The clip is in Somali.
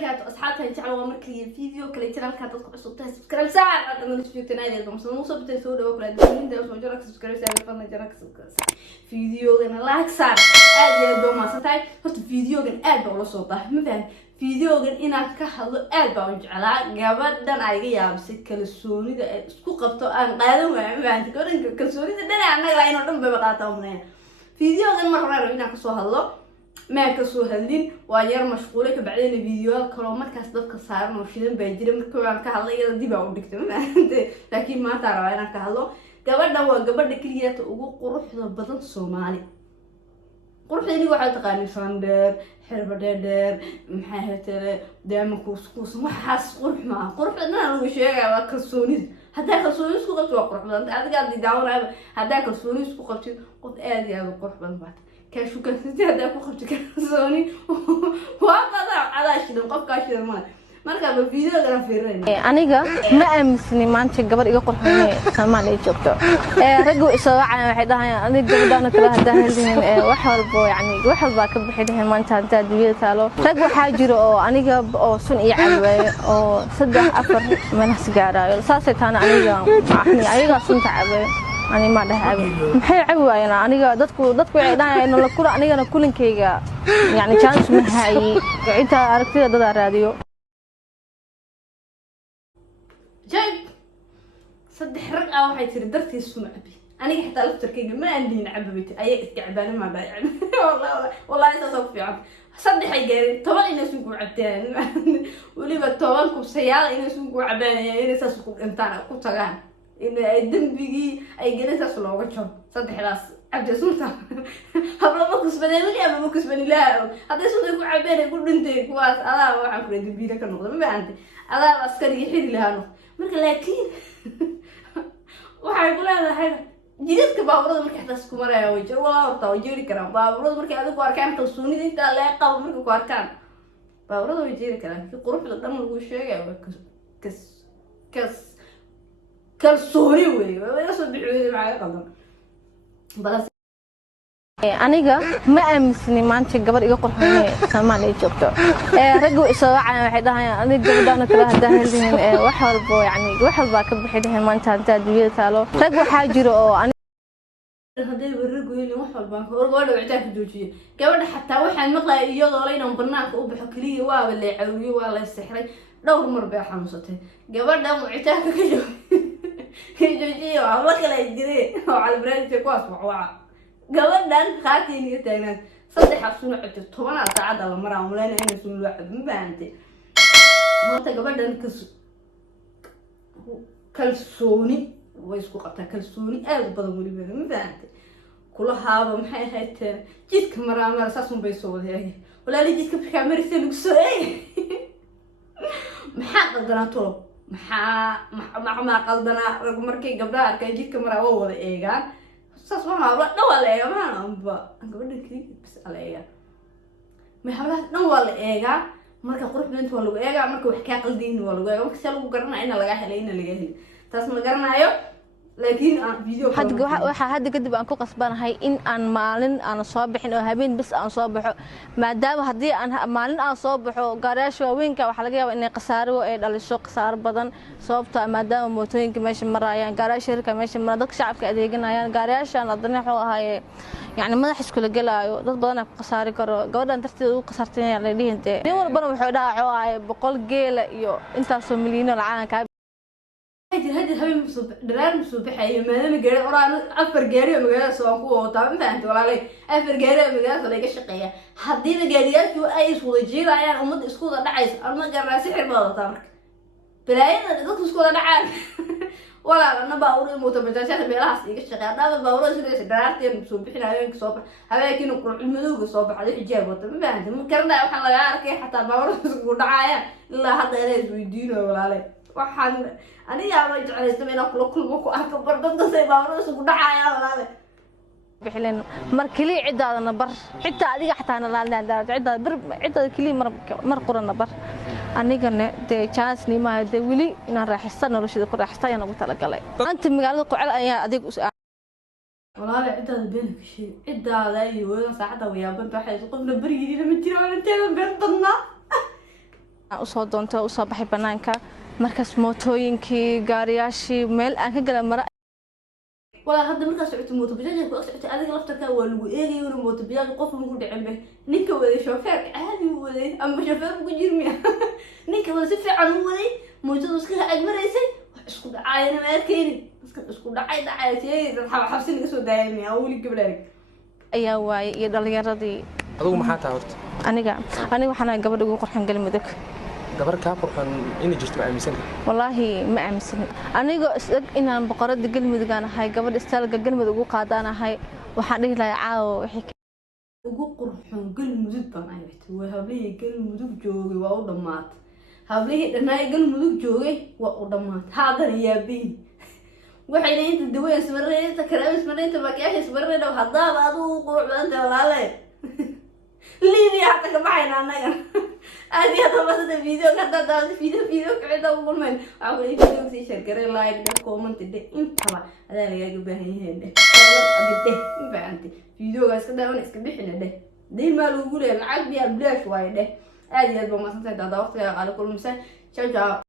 بركاته أصحابها إن شاء الله مركي فيديو كل يتنا كانت تقص صوتها سبسكرايب ساعة أنا نسيت تنادي لكم صنو صبت تسوي وكل الدنيا ده وسوي جرك سبسكرايب ساعة فما جرك سبسكرايب فيديو أنا لايك ساعة أدي دوما ستاي هات فيديو كان أدي ولا صوته مثلا فيديو كان إنا كهذا أدي على جابت دنا عيجي بس كالسوني ده سكو قبته أنا قادم ما عندي كورن كالسوني ده أنا لا ينادم ببقاته منه فيديو كان مرة روينا كسوه الله ما كسو هلين وير مشغولة كبعدين فيديوهات كلامات كاسدك كسار مرشدين بيجري مركبان كهلا يلا دي بعود دكتور لكن ما ترى أنا كهلا قبل ده وقبل دكليات وقروح بدن الصومالي قروح اللي واحد تقاني صندر حربدر محاهة دائما كوس ما حاس قروح ما قروح أنا لو شيء على كسونيز هذا كسونيز كوقت وقروح بدن هذا قاعد يداور هذا كسونيز كوقت قط آدي هذا قروح بدن بعد كشو كنت هذا كوقت كسوني وهذا على شيء قف كاشير marka ba video garan fiirin aniga ma aaminsani maanta gabar iga qurxoonay Soomaaliya joogto raggu isoo wacay waxay dhahayaan aniga gabadhan kala hadaan helin wax walba ka bixideen maanta hadda dibiyada taalo rag waxa jiro oo aniga oo sun iyo cabay oo 3-4 manax gaarayo saasay taana aniga sunta cabay ani ma dhahay maxay caawayaan aniga dadku waxay dhahayaan la kula anigana kulinkeyga yani chance ma hayi inta aragtida dad raadiyo جايب صدح رقعة وحي تري درتي السمع بي أنا حتى ألفتر كيجا ما عندي نعبة بيتي أي إتكعبانة ما بايع والله إذا صوفي عم صدح يجاري طبعا إنه سوق عبتين ولي بتوانكم سيارة إنه سوق عبانة يعني إنه سوق إمتانا كوتاغان إنه الدم بيجي أي جلسة سلوى وجهه صدح راس عبد سلطان هبلا ما كسبني ولا ما كسبني لا هذا سوق عبانة يقول أنت كواس أنا ما عارف ردي بيدك النقطة ما عندي أنا عسكري يحيل لها marka laakiin waxay ku leedahay jidadka baabuurada markay xatas ku maraya way jir wala horta way jiri karaan baabuurada markay adigu arkaan kalsoonida inta la qabo markay ku arkaan baabuurada way jiri karaan si quruxda dhan lagu sheegay kalsooni way soo bixiyay macay qadan balas aniga ma aaminsani maanta gabar iga qurxoonay Soomaaliya joogto raggu isoo wacay waxay dhahayaan aniga gabadhan kala hadaan helin wax walba ka bixideen maanta hadda dibiyada taalo rag waxa jiro oo hadii warrigu inuu wax walba horgooda wictaa ku joojiyo gabadha xataa waxaan maqlay iyadoo leeyna banaanka u baxo kaliya waa la caawiyo waa la sixray dhowr mar bay xanuunsatay gabadha wictaa ka joojiyo waa kala jiray oo calbaraadka ku asbaxwa gabadhan qaatay inay taagnaan saddex xabsuuna cunto 10 saacad la maraa umleena inay soo looxad ma baahantay marta gabadhan kalsooni way isku qabtaa kalsooni aad badan waliba ma baahantay kula haaba maxay ahayd jidka maraa saasun bay soo waday walaali jidka kaamarisan ugu soo maxaa qaldanaa tolo maxaa qaldanaa markay gabdhaha arkay jidka maraa waa wada eegaan ساسونا ولا ولا يا ما أنبا أقول لك بس على ما حبلها ولا إيجا مركا قرب بنت ولا إيجا مركا وحكاية قلدين ولا إيجا وكسلوا قرنا إنا لقاه حلينا لقاه تاسم قرنا أيوه لكن فيديو هذا قد بأنكو قصبان هاي إن أن مالن أنا صابح إنه هبين بس أنا صابح ما دام هدي أنا مالن أنا صابح وقراش وينك وحلقة وإني قصار وإيه على السوق قصار بدن صوبت ما دام موتين كماش مرة يعني قراش كماش مرة دك شعب كأديقنا يعني قراش أنا ضني هاي يعني ما نحس كل جلا ضد بدنا قصاري كرو قودا أنت تستوي قصرتين يعني ليه أنت نور بنا بحدا عواي بقول جيل يو أنت سوملين العالم هذه درار مسوبحية ما أنا جاري أنا أفر جاري مجال سواقو طبعا فهمت ولا علي أفر جاري مجال ولا كشقية حدينا جاريات وأي سوجيرة يعني أمد إسكودا دعيس أنا جرى سحر ما طارك بلاين ضد إسكودا دعان ولا أنا بقول المتبجات بيلاحظ كشقية أنا بقول شيء درارتين مسوبحين عليهم صوب هذا كانوا كل الملوك صوب على الحجاب وطبعا فهمت ممكن ده وحنا جارك حتى بقول إسكودا دعايا إلا حتى إلى زويدين ولا علي waxaan aniga ma jeclaysto inaan kulmo ku arko bardada say baawro isku dhacaya walaal bixleen markii ciidadana bar xitaa adiga xataa la ciidada ciidada kali mar qorana bar anigana de chance ni ma de wili inaan raaxistaan noloshada ku raaxistaan ugu tala galay anta magaalada qocal ayaa adig walaal ciidada beenka shay ciidada iyo saacada wayaaban waxay qofna bariidina ma jiro aan inteeda been dadna usoo doonto usoo baxay banaanka markaas mootooyinkii gaariyaashii meel aan ka gala mara wala hadda markaas socota mooto bajaaj ku socota adiga laftarka waa lagu eegay inuu mooto bajaaj qof lagu dhicin be ninka waday shofeer caadi u waday ama shofeer ku jirmiya ninka wada si fiican u waday mootada iska agmaraysay wax isku dhacayna ma arkeen isku dhacay dad xabsin iga soo daayay wali gabadha ayaa waay iyo dhalinyaradii adigu maxaa tahay horta aniga waxaan gabadh ugu qorxan galmudug gabar ka qorxan in jirto ma aaminsan wallahi ma aaminsan aniga isag inaan boqorada galmudug aan ahay gabadh istaalka galmudug ugu qaadaan ahay waxaan dhihi lahaa caawo wixii ugu qorxan galmudug baan ahayd waa hablihii galmudug joogay waa u dhamaatay hablihii dhanay galmudug joogay waa u dhamaatay haadana yaabeen waxayna inta daween smarreynta karaam smarreynta makiyaasha smarreynta hadaba adigu quruxdanta walaale liidi hatta ka baxayna anaga aadi hada basada video ka dada video ka cida ugu kulmeen waxa uu video si share garay like dhe comment dhe intaba adaa laga baahan yahay dhe adide baanti video gaas ka daawan iska bixina dhe deyn ma lagu leeyahay lacag biya blash way dhe aad iyo aad ba ma santahay dada waqtiga qaal kulmay ciao ciao